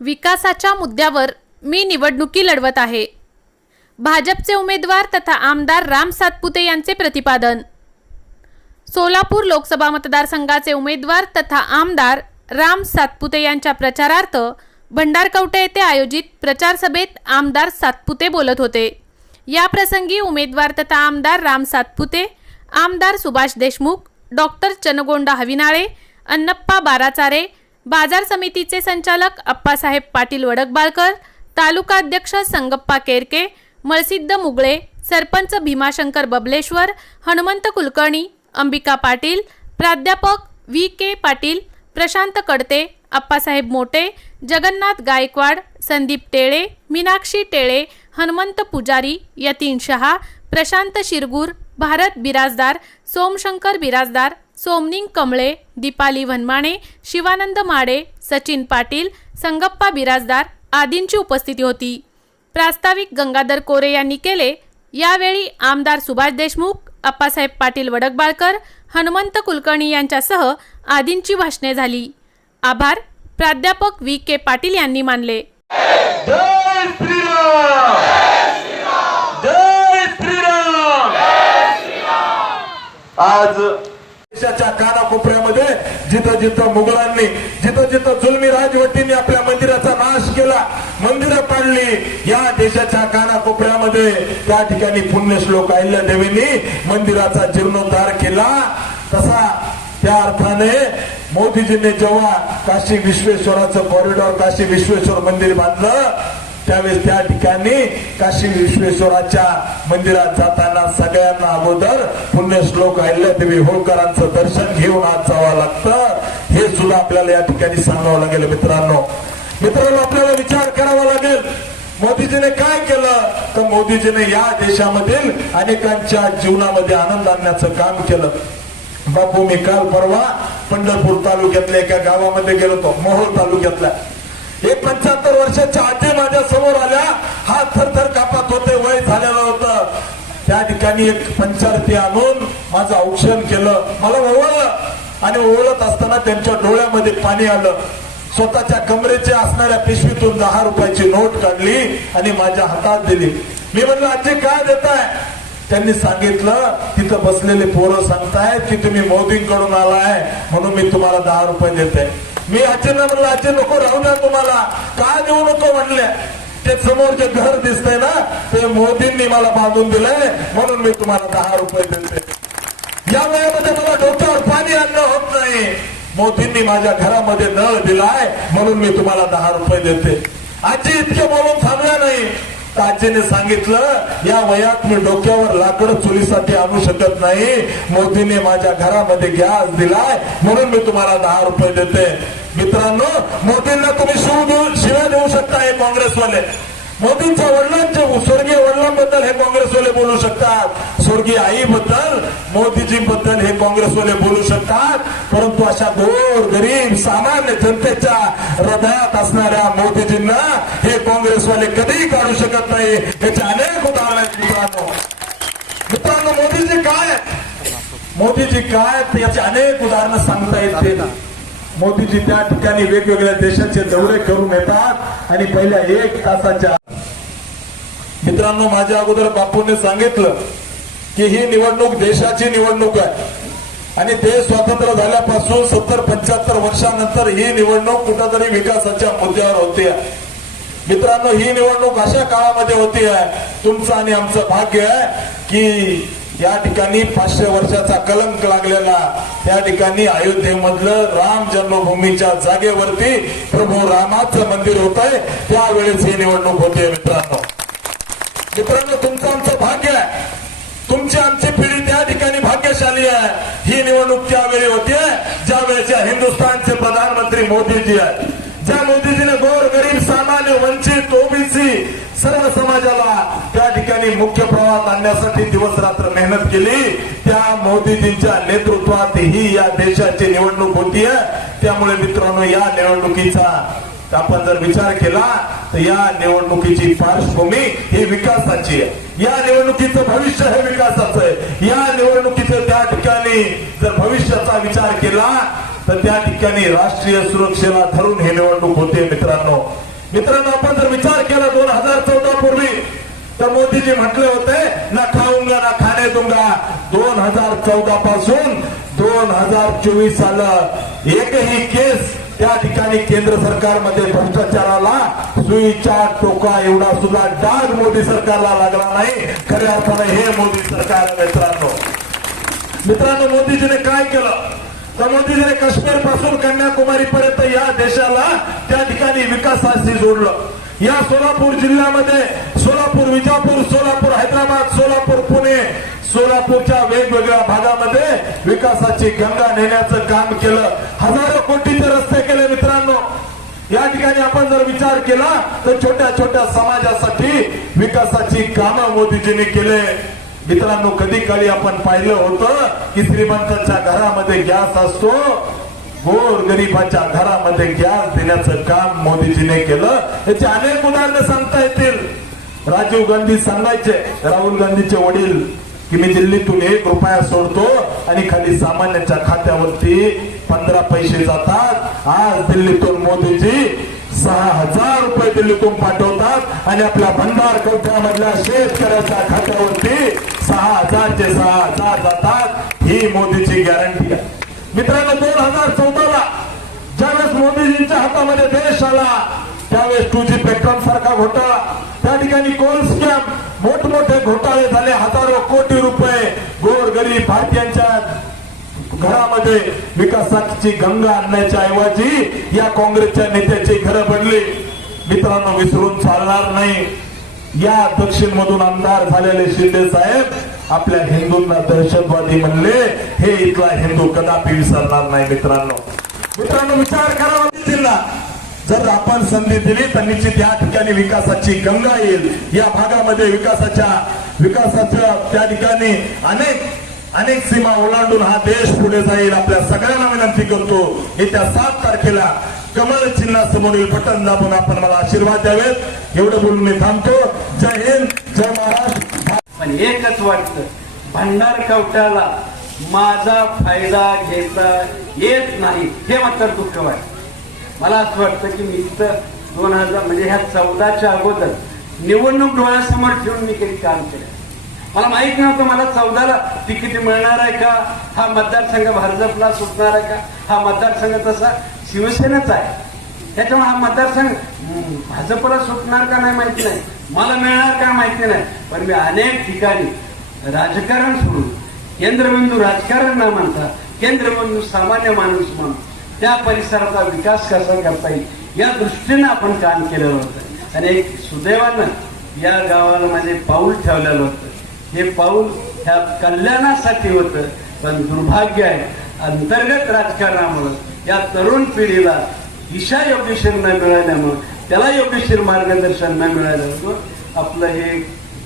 विकासाच्या मुद्द्यावर मी निवडणुकी लढवत आहे. भाजपचे उमेदवार तथा आमदार राम सातपुते यांचे प्रतिपादन. सोलापूर लोकसभा मतदारसंघाचे उमेदवार तथा आमदार राम सातपुते यांच्या प्रचारार्थ भंडारकवटे येथे आयोजित प्रचार सभेत आमदार सातपुते बोलत होते. या प्रसंगी उमेदवार तथा आमदार राम सातपुते आमदार सुभाष देशमुख डॉक्टर चनगोंडा हविनाळे अन्नप्पा बाराचारे बाजार समितीचे संचालक अप्पासाहेब पाटील वडकबाळकर तालुका अध्यक्ष संगप्पा केरके मळसिद्ध मुगळे सरपंच भीमाशंकर बबलेश्वर हनुमंत कुलकर्णी अंबिका पाटील प्राध्यापक व्ही के पाटील प्रशांत कडते अप्पासाहेब मोटे जगन्नाथ गायकवाड संदीप टेळे मीनाक्षी टेळे हनुमंत पुजारी यतीन शहा प्रशांत शिरगूर भारत बिराजदार सोमशंकर बिराजदार सोमनिंग कमळे दीपाली वनमाणे शिवानंद माडे सचिन पाटील संगप्पा बिराजदार आदींची उपस्थिती होती. प्रास्ताविक गंगाधर कोरे यांनी केले. यावेळी आमदार सुभाष देशमुख अप्पासाहेब पाटील वडकबाळकर हनुमंत कुलकर्णी यांच्यासह आदींची भाषणे झाली. आभार. प्राध्यापक व्ही के पाटील यांनी मानले. आज देशाच्या कानाकोपऱ्यामध्ये जिथं जिथं मुघलांनी जिथं जिथं जुलमी राजवटींनी आपल्या मंदिराचा नाश केला मंदिरं पाडली या देशाच्या कानाकोपऱ्यामध्ये त्या ठिकाणी पुण्यश्लोक अहिल्या देवींनी मंदिराचा जीर्णोद्धार केला. तसा त्या अर्थाने मोदीजींनी जेव्हा काशी विश्वेश्वराचं कॉरिडॉर काशी विश्वेश्वर मंदिर बांधलं त्यावेळेस त्या ठिकाणी काशी विश्वेश्वराच्या मंदिरात जाताना सगळ्यांना अगोदर पुण्यश्लोक अहिल्यादेवी होळकरांचं दर्शन घेऊन आज जावं लागतं. हे सुद्धा आपल्याला या ठिकाणी सांगावं लागेल मित्रांनो. मित्रांनो आपल्याला विचार करावा लागेल. मोदीजीने काय केलं? तर मोदीजीने या देशामधील अनेकांच्या जीवनामध्ये आनंद आणण्याचं काम केलं. बापू मी काल परवा पंढरपूर तालुक्यातल्या एका गावामध्ये गेलो होतो मोहोळ तालुक्यातल्या. हे पंच्याहत्तर वर्षाच्या आजी माझ्यासमोर आल्या. हात थरथर कापात होते वय झालेलं होतं. त्या ठिकाणी एक पंचारती आणून माझं औक्षण केलं. मला ओवळलं आणि ओवळत असताना त्यांच्या डोळ्यामध्ये पाणी आलं. स्वतःच्या कमरेचे असणाऱ्या पिशवीतून दहा रुपयाची नोट काढली आणि माझ्या हातात दिली. मी म्हणलं आजी काय देताय? त्यांनी सांगितलं तिथं बसलेले पोरं सांगतायत की तुम्ही मोदींकडून आलाय म्हणून मी तुम्हाला दहा रुपये देते मी आजींना म्हणलं आजी नको राहू द्या तुम्हाला. का देऊ नको म्हणले? ते समोर जे घर दिसतंय ना ते मोदींनी मला बांधून दिलंय म्हणून मी तुम्हाला दहा रुपये देते या वेळेमध्ये मला डोक्यावर पाणी आणणं होत नाही. मोदींनी माझ्या घरामध्ये नळ दिलाय म्हणून मी तुम्हाला दहा रुपये देते आजी इतके बोलून थांबल्या नाही. तर सांगितलं या वयात मी डोक्यावर लाकड चुलीसाठी आणू शकत नाही. मोदीने माझ्या घरामध्ये गॅस दिलाय म्हणून मी तुम्हाला दहा रुपये देते. मित्रांनो मोदींना तुम्ही शिव देऊ शिव्या देऊ शकता हे काँग्रेसवाले. मोदींच्या वडिलांच्या स्वर्गीय वडिलांबद्दल हे काँग्रेसवाले बोलू शकतात. स्वर्गीय आईबद्दल मोदीजींबद्दल हे काँग्रेसवाले बोलू शकतात. परंतु अशा गोर गरीब सामान्य जनतेच्या हृदयात असणाऱ्या मोदीजींना हे काँग्रेसवाले कधीही काढू शकत नाही. याचे अनेक उदाहरण आहेत मित्रांनो. मित्रांनो मोदीजी काय मोदीजी काय याचे अनेक उदाहरणं सांगता येतील. मोदीजी त्या ठिकाणी वेगवेगळ्या देशाचे दौरे करून येतात आणि पहिल्या एक तासाच्या मित्रांनो माझ्या अगोदर बापूने सांगितलं की ही निवडणूक देशाची निवडणूक आहे. आणि देश स्वातंत्र्य झाल्यापासून सत्तर पंच्याहत्तर वर्षानंतर ही निवडणूक कुठंतरी विकासाच्या मुद्द्यावर होती आहे. मित्रांनो ही निवडणूक अशा काळामध्ये होती आहे तुमचं आणि आमचं भाग्य आहे की या ठिकाणी पाचशे वर्षाचा कलंक लागलेला त्या ठिकाणी अयोध्येमधलं राम जन्मभूमीच्या जागेवरती प्रभू रामाचं मंदिर होत आहे त्यावेळेस ही निवडणूक होते मित्रांनो. मित्रांनो तुमचं आमचं भाग्य आहे तुमची आमची पिढी त्या ठिकाणी भाग्यशाली आहे ही निवडणूक त्यावेळी होते ज्या वेळेच्या हिंदुस्थानचे प्रधानमंत्री मोदीजी आहेत. ज्या मोदीजीने गोर गरीब सामान्य वंचित ओबीसी सर्व समाजाला त्या ठिकाणी मुख्य प्रवाहात आणण्यासाठी दिवस रात्र मेहनत केली त्या मोदीजींच्या नेतृत्वात ही या देशाची निवडणूक होतीये. त्यामुळे मित्रांनो या निवडणुकीचा आपण जर विचार केला तर या निवडणुकीची पार्श्वभूमी ही विकासाची आहे. या निवडणुकीचं भविष्य हे विकासाचं आहे. या निवडणुकीचं त्या ठिकाणी जर भविष्याचा विचार केला तर त्या ठिकाणी राष्ट्रीय सुरक्षेला धरून ही निवडणूक होते मित्रांनो. मित्रांनो आपण जर विचार केला दोन हजार चौदा पूर्वी तर मोदीजी म्हटले होते ना खाऊंगा ना खाणे दूंगा. दोन हजार चौदा पासून दोन हजार चोवीस आलं एकही केस त्या ठिकाणी केंद्र सरकारमध्ये भ्रष्टाचाराला सुईचा टोका एवढा सुद्धा डाग मोदी सरकारला लागला नाही. खऱ्या अर्थाने हे मोदी सरकार मित्रांनो. मित्रांनो मोदीजीने काय केलं? तर मोदीजीने काश्मीरपासून कन्याकुमारी पर्यंत या देशाला त्या ठिकाणी विकासाशी जोडलं. या सोलापूर जिल्ह्यामध्ये सोलापूर विजापूर सोलापूर हैदराबाद सोलापूर पुणे सोलापूरच्या वेगवेगळ्या भागामध्ये विकासाची गंगा नेण्याचं काम केलं. हजारो कोटीचे रस्ते केले मित्रांनो. या ठिकाणी आपण जर विचार केला तर छोट्या छोट्या समाजासाठी विकासाची कामं मोदीजींनी केले. मित्रांनो कधी काळी आपण पाहिलं होतं की श्रीमंताच्या घरामध्ये गॅस असतो गोर गरिबाच्या घरामध्ये गॅस देण्याचं काम मोदीजीने केलं. याची अनेक उदाहरणं सांगता येतील. राजीव गांधी सांगायचे राहुल गांधीचे वडील की मी दिल्लीतून एक रुपया सोडतो आणि खाली सामान्याच्या खात्यावरती पंधरा पैसे जातात. आज दिल्लीतून मोदीजी सहा हजार रुपये दिल्लीतून पाठवतात आणि आपल्या भंडार कवठ्यामधल्या शेतकऱ्याच्या खात्यावरती सहा हजारचे सहा हजार जातात. ही मोदीची गॅरंटी आहे. मित्रांनो दोन हजार चौदाला ज्यावेळेस मोदीजींच्या हातामध्ये देश आला त्यावेळेस टू जी पेट्रोल सारखा घोटाळा. त्या ठिकाणी कोल स्कॅम मोठमोठे घोटाळे झाले हजारो कोटी रुपये गोर गरीब भारतीयांच्या घरामध्ये विकासाची गंगा आणण्याच्या ऐवजी या काँग्रेसच्या नेत्याची घरं पडली मित्रांनो विसरून चालणार नाही. या दक्षिण मधून आमदार झालेले शिंदे साहेब आपल्या हिंदूंना दहशतवादी म्हणले. हे इथला हिंदू कदापि विसरणार नाही मित्रांनो. मित्रांनो विचार करावा जिल्हा जर आपण संधी दिली तर निश्चित या ठिकाणी विकासाची गंगा येईल. या भागामध्ये विकासाच्या विकासाच्या त्या ठिकाणी अनेक अनेक सीमा ओलांडून हा देश पुढे जाईल. आपल्या सगळ्यांना विनंती करतो येत्या सात तारखेला कमळ चिन्हासमोरील बटन दाबून आपण मला आशीर्वाद द्यावेत. एवढं बोलून मी थांबतो. जय हिंद जय महाराष्ट्र. पण एकच वाटतं भंडार कवट्याला माझा फायदा घेता येत नाही हे मात्र दुःख वाटत. मला असं वाटतं की मी तर दोन हजार म्हणजे ह्या चौदाच्या अगोदर निवडणूक डोळ्यासमोर ठेवून मी काही काम केलं. मला माहीत नव्हतं मला चौदाला तिकीट मिळणार आहे का? हा मतदारसंघ भाजपला सुटणार आहे का? हा मतदारसंघ तसा शिवसेनेचा आहे. त्याच्यामुळे हा मतदारसंघ भाजपला सुटणार का नाही माहिती नाही. मला मिळणार का माहिती नाही. पण मी अनेक ठिकाणी राजकारण सोडून केंद्रबिंदू राजकारण न मानता केंद्रबिंदू सामान्य माणूस म्हणून त्या परिसराचा विकास कसा करता येईल या दृष्टीनं आपण काम केलेलं होतं. आणि एक सुदैवानं या गावाला माझे पाऊल ठेवलेलं होतं. हे पाऊल ह्या कल्याणासाठी होतं पण दुर्भाग्य आहे. अंतर्गत राजकारणामुळं या तरुण पिढीला दिशा योग्यशीर नाही मिळाल्यामुळं त्याला योग्यशीर मार्गदर्शन नाही मिळाल्यामुळं आपलं हे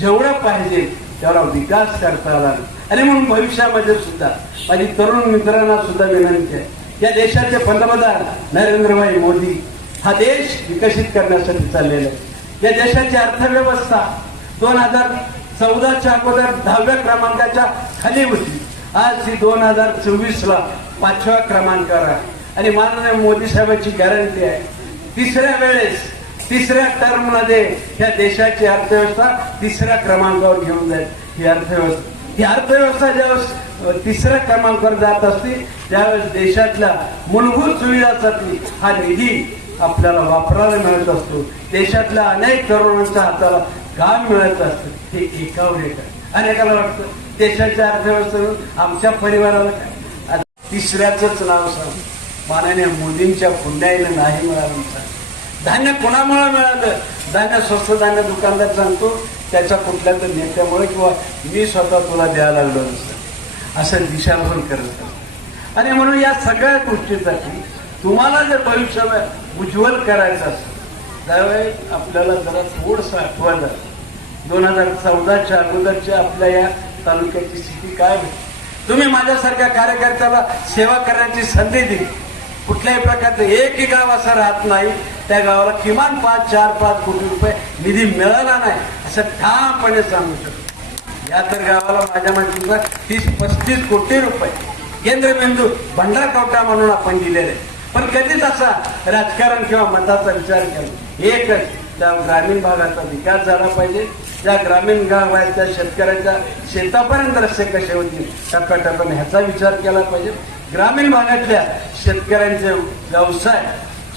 जेवढं पाहिजे तेवढा विकास करता आला. आणि म्हणून भविष्यामध्ये सुद्धा माझी तरुण मित्रांना सुद्धा विनंती आहे या देशाचे पंतप्रधान नरेंद्रभाई मोदी हा देश विकसित करण्यासाठी चाललेला आहे. या देशाची अर्थव्यवस्था दोन हजार चौदाच्या अगोदर दहाव्या क्रमांकाच्या खाली होती. आज ही दोन हजार चोवीस ला पाचव्या क्रमांकावर आहे. आणि माननीय मोदी साहेबांची गॅरंटी आहे. तिसऱ्या वेळेस तिसऱ्या टर्ममध्ये ह्या देशाची अर्थव्यवस्था तिसऱ्या क्रमांकावर घेऊन जाईल. ही अर्थव्यवस्था ही अर्थव्यवस्था ज्यावेळेस तिसऱ्या क्रमांकावर जात असते त्यावेळेस देशातल्या मूलभूत सुविधासाठी हा निधी आपल्याला वापरायला मिळत असतो. देशातल्या अनेक तरुणांच्या हाताला काम मिळत असतं. हे एकावर एक अनेकाला वाटतं देशाच्या अर्थव्यवस्थेवर आमच्या परिवाराला काय? आता तिसऱ्याच नाव सांग माननीय मोदींच्या पुण्याईनं नाही मिळालं सांग धान्य कोणामुळे मिळालं? धान्य स्वस्त धान्य दुकानदार सांगतो त्याच्या कुठल्या तर नेत्यामुळे किंवा मी स्वतः तुला द्यायला लागलो नसतं असं दिशाभूल करत असतं. आणि म्हणून या सगळ्या गोष्टीसाठी तुम्हाला जर भविष्य उज्ज्वल करायचं असेल त्यावेळी आपल्याला जरा थोडस आठवायला दोन हजार चौदाच्या अगोदरच्या आपल्या या तालुक्याची स्थिती काय होती? तुम्ही माझ्यासारख्या कार्यकर्त्याला सेवा करण्याची संधी दिली. कुठल्याही प्रकारचं एकही गाव असं राहत नाही. त्या गावाला किमान पाच चार पाच कोटी रुपये निधी मिळाला नाही असं ठामपणे सांगू शकतो. या तर गावाला माझ्या माहितीनुसार तीस पस्तीस कोटी रुपये केंद्रबिंदू भंडार कवटा म्हणून आपण दिलेले आहे. पण कधीच असा राजकारण किंवा मताचा विचार केला एकच त्या ग्रामीण भागाचा विकास झाला पाहिजे. त्या ग्रामीण गावातल्या शेतकऱ्यांच्या शेतापर्यंत रस्ते कसे होतील टप्प्याटप्प्याने ह्याचा विचार केला पाहिजे. ग्रामीण भागातल्या शेतकऱ्यांचे व्यवसाय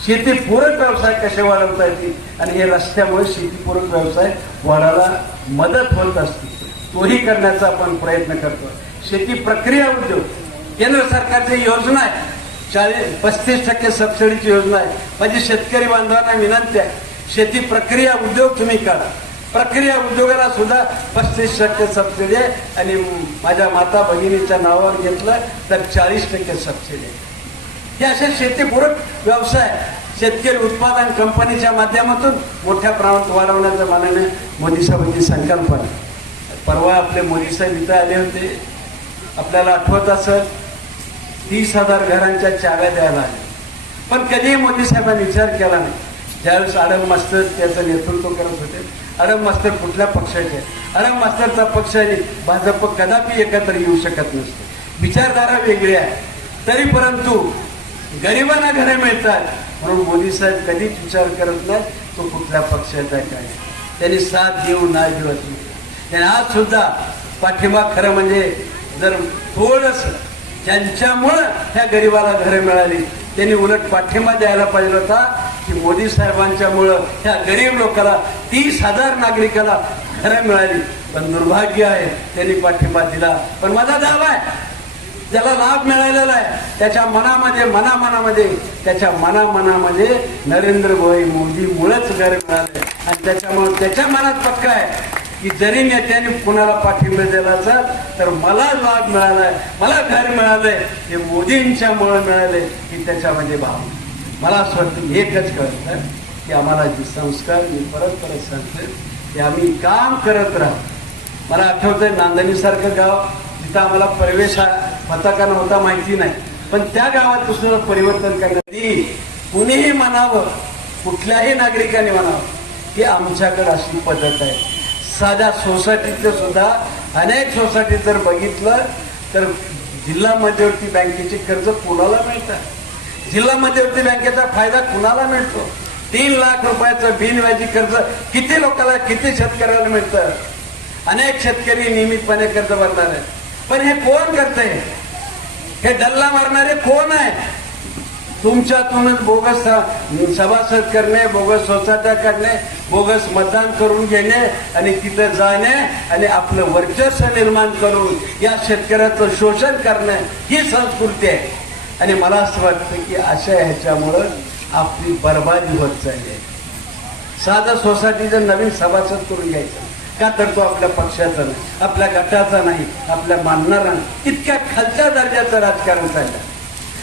शेतीपूरक व्यवसाय कसे वाढवता येतील आणि हे रस्त्यामुळे शेतीपूरक व्यवसाय वाढायला मदत होत असते. तोही करण्याचा आपण प्रयत्न करतो. शेती प्रक्रिया उद्योग केंद्र सरकारची योजना आहे. चाळीस पस्तीस टक्के सबसिडीची योजना आहे. माझी शेतकरी बांधवांना विनंती आहे शेती प्रक्रिया उद्योग तुम्ही करा. प्रक्रिया उद्योगाला सुद्धा पस्तीस टक्के सबसिडी आहे. आणि माझ्या माता भगिनीच्या नावावर घेतलं तर चाळीस टक्के सबसिडी आहे. हे असे शेतीपूरक व्यवसाय शेतकरी उत्पादन कंपनीच्या माध्यमातून मोठ्या प्रमाणात वाढवण्याचं मानाने मोदी साहेबांची संकल्पना परवा आपले मोदी साहेब इथं आले होते. आपल्याला आठवत असं तीस हजार घरांच्या चाव्या द्यायला आल्या पण कधीही मोदी साहेबांनी विचार केला नाही. ज्यावेळेस आडम मास्तर त्याचं नेतृत्व करत होते. आडम मास्तर कुठल्या पक्षाचे? आडम मास्तरचा पक्ष आणि भाजप कदापि एकत्र येऊ शकत नसते. विचारधारा वेगळी आहे. तरी परंतु गरिबांना घरे मिळतात. म्हणून मोदी साहेब कधीच विचार करत नाही तो कुठल्या पक्षाचा काय त्यांनी साथ देऊ नाही दिवस आणि आज सुद्धा पाठिंबा खरं म्हणजे जर थोडस ज्यांच्यामुळं ह्या गरिबाला घरे मिळाली त्यांनी उलट पाठिंबा द्यायला पाहिजे होता की मोदी साहेबांच्या मुळे ह्या गरीब लोकांना तीस हजार नागरिकाला घरं मिळाली. पण दुर्भाग्य आहे त्यांनी पाठिंबा दिला. पण माझा दावा आहे ज्याला लाभ मिळालेला आहे त्याच्या मनामध्ये मनामनामध्ये त्याच्या मनामनामध्ये नरेंद्र भाई मोदीमुळेच घर मिळाले. आणि त्याच्यामुळे त्याच्या मनात पक्का आहे की जरी नेत्याने कुणाला पाठिंबा दिला तर मला लाभ मिळालाय मला घर मिळालंय हे मोदींच्यामुळे मिळाले की त्याच्यामध्ये भाव मला असं वाटतं एकच कळतं की आम्हाला जे संस्कार मी परत परत सांगतोय की आम्ही काम करत राहतो मला आठवतंय नांदणीसारखं गाव तिथं आम्हाला प्रवेश हा पताका नव्हता माहिती नाही. पण त्या गावात दुसरं परिवर्तन करण्यासाठी कुणीही म्हणावं कुठल्याही नागरिकाने म्हणावं की आमच्याकडे अशी पद्धत आहे. साध्या सोसायटीचं सुद्धा अनेक सोसायटी जर बघितलं तर जिल्हा मध्यवर्ती बँकेचे कर्ज कुणाला मिळतात? जिल्हा मध्यवर्ती बँकेचा फायदा कुणाला मिळतो? तीन लाख रुपयाचं बिनव्याजी कर्ज किती लोकांना किती शेतकऱ्याला मिळतं? अनेक शेतकरी नियमितपणे कर्ज भरणार आहेत. पण हे कोण करतंय? हे डल्ला मारणारे कोण आहे तुमच्यातूनच बोगस सभासद करणे बोगस सोसायट्या काढणे बोगस मतदान करून घेणे आणि तिथं जाणे आणि आपलं वर्चस्व निर्माण करून या शेतकऱ्याचं शोषण करणे ही संस्कृती आहे. आणि मला असं वाटतं की अशा ह्याच्यामुळं आपली बर्बादी होत चालली आहे. साधं सोसायटीचं नवीन सभासद करून घ्यायचं का तर तो आपल्या पक्षाचा नाही आपल्या गटाचा नाही आपल्या मानणारा नाही इतक्या खालच्या दर्जाचं राजकारण चाललं.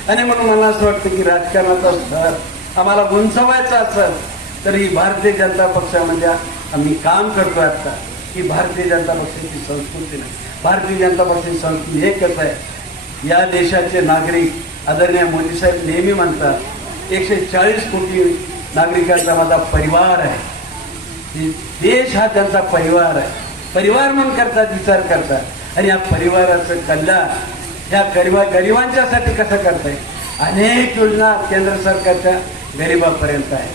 आणि म्हणून मला असं वाटतं की राजकारणाचा स्तर आम्हाला उंचवायचा असेल तर ही भारतीय जनता पक्षामध्ये आम्ही काम करतो आता. ही भारतीय जनता पक्षाची संस्कृती नाही. भारतीय जनता पक्षाची संस्कृती एकच आहे. या देशाचे नागरिक आदरणीय मोदी साहेब नेहमी म्हणतात एकशे चाळीस कोटी नागरिकांचा माझा परिवार आहे. देश हा त्यांचा परिवार आहे. परिवार म्हणून करतात विचार करतात. आणि या परिवाराचं कल्याण ह्या गरिबा गरिबांच्यासाठी कसं करताय? अनेक योजना केंद्र सरकारच्या गरिबापर्यंत आहे.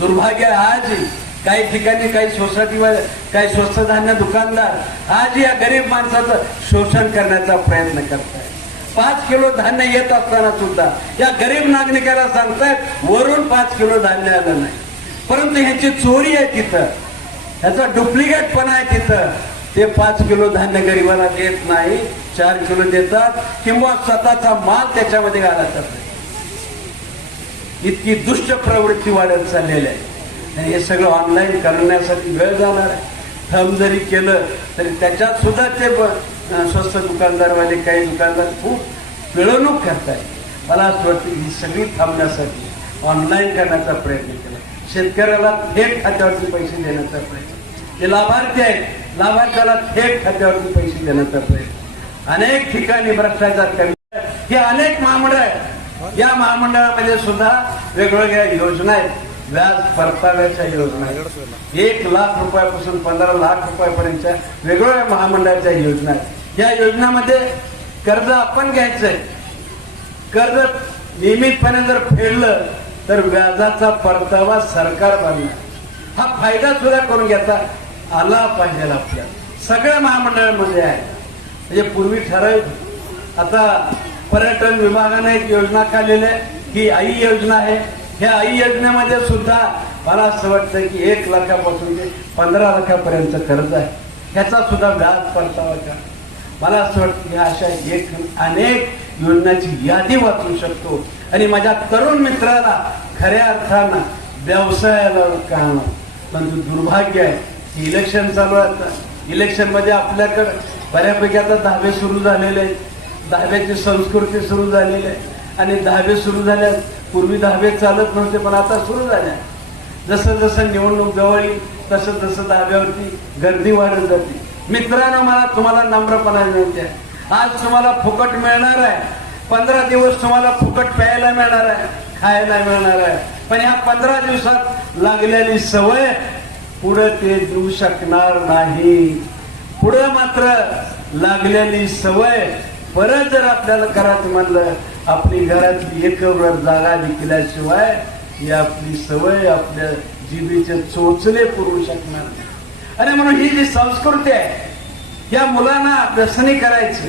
दुर्भाग्य आजही काही ठिकाणी काही सोसायटीवर काही स्वस्त धान्य दुकानदार आज या गरीब माणसाचं शोषण करण्याचा प्रयत्न करताय पाच किलो धान्य येत असताना सुद्धा या गरीब नागरिकाला सांगतायत वरून पाच किलो धान्य आलं नाही. परंतु ह्याची चोरी आहे तिथं. ह्याचा डुप्लिकेट पण आहे तिथं. ते पाच किलो धान्य गरिबाला देत नाही. चार किलो देतात किंवा स्वतःचा माल त्याच्यामध्ये घालतात इतकी दुष्ट प्रवृत्ती वाढत चाललेली आहे. आणि हे सगळं ऑनलाईन करण्यासाठी वेळ जाणार आहे. थम जरी केलं तरी त्याच्यात सुद्धा ते स्वस्त दुकानदारवाले काही दुकानदार खूप पिळवणूक करतायत. मला असं वाटतं ही सगळी थांबण्यासाठी ऑनलाईन करण्याचा प्रयत्न केला. शेतकऱ्याला थेट खात्यावरती पैसे देण्याचा प्रयत्न. जे लाभार्थी आहेत लाभार्थ्याला थेट खात्यावरती पैसे देण्याचा प्रयत्न. अनेक ठिकाणी भ्रष्टाचार कमी. हे अनेक महामंडळ आहेत. या महामंडळामध्ये सुद्धा वेगवेगळ्या योजना आहेत. व्याज परताव्याच्या योजना आहेत. एक लाख रुपयापासून पंधरा लाख रुपयापर्यंतच्या वेगवेगळ्या महामंडळाच्या योजना आहेत. या योजनामध्ये कर्ज आपण घ्यायचंय कर्ज नियमितपणे जर फेडलं तर व्याजाचा परतावा सरकार भरणार. हा फायदा सुद्धा करून घ्यायचा आला पाहिजे आपल्या सगळ्या महामंडळामध्ये आहे. म्हणजे पूर्वी ठराविक आता पर्यटन विभागाने एक योजना काढलेली आहे. ही आई योजना आहे. ह्या आई योजनेमध्ये सुद्धा मला असं वाटतं की एक लाखापासून ते पंधरा लाखापर्यंत कर्ज आहे. ह्याचा सुद्धा व्याज परतावा का मला असं वाटतं की अशा एक अनेक योजनाची यादी वाचू शकतो. आणि माझ्या तरुण मित्राला खऱ्या अर्थानं व्यवसायाला कारण परंतु दुर्भाग्य आहे की इलेक्शन चालू आहे इलेक्शनमध्ये इलेक्शनमध्ये बऱ्यापैकी आता दहावे सुरू झालेले आहेत. दहाव्याची संस्कृती सुरू झालेली आहे. आणि दहावे सुरू झाल्यास पूर्वी दहावे चालत नव्हते पण आता सुरू झाल्या जसं जसं निवडणूक जवळ येईल तसं तसं दहाव्यावरती गर्दी वाढत जाते. मित्रांनो मला तुम्हाला नम्रपणा विनंती आहे. आज तुम्हाला फुकट मिळणार आहे. पंधरा दिवस तुम्हाला फुकट प्यायला मिळणार आहे खायला मिळणार आहे. पण ह्या पंधरा दिवसात लागलेली सवय पुढे ते देऊ शकणार नाही. पुढे मात्र लागलेली सवय परत जर आपल्याला करायचं म्हणलं आपली घरातली एक वर जागा विकल्याशिवाय ही आपली सवय आपल्या जिबीचे चोचले पुरवू शकणार नाही. आणि म्हणून ही जी संस्कृती आहे या मुलांना व्यसनी करायचं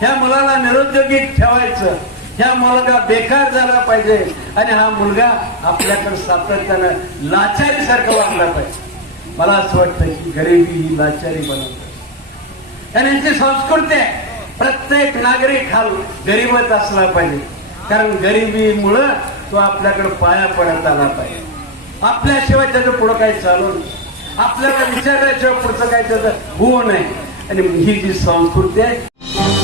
ह्या मुलाला निरुद्योगी ठेवायचं ह्या मुलगा बेकार झाला पाहिजे आणि हा मुलगा आपल्याकडे सातत्यानं लाचारीसारखं वागला पाहिजे मला असं वाटतं की गरिबी ही लाचारी बनवते कारण यांची संस्कृती आहे प्रत्येक नागरिक हा गरीबच असला पाहिजे. कारण गरिबीमुळं तो आपल्याकडे पाया पडत आला पाहिजे. आपल्याशिवाय त्याचं पुढं काही चालू नाही. आपल्याला विचारल्याशिवाय पुढचं काही त्याचं होऊ नाही आणि ही जी संस्कृती आहे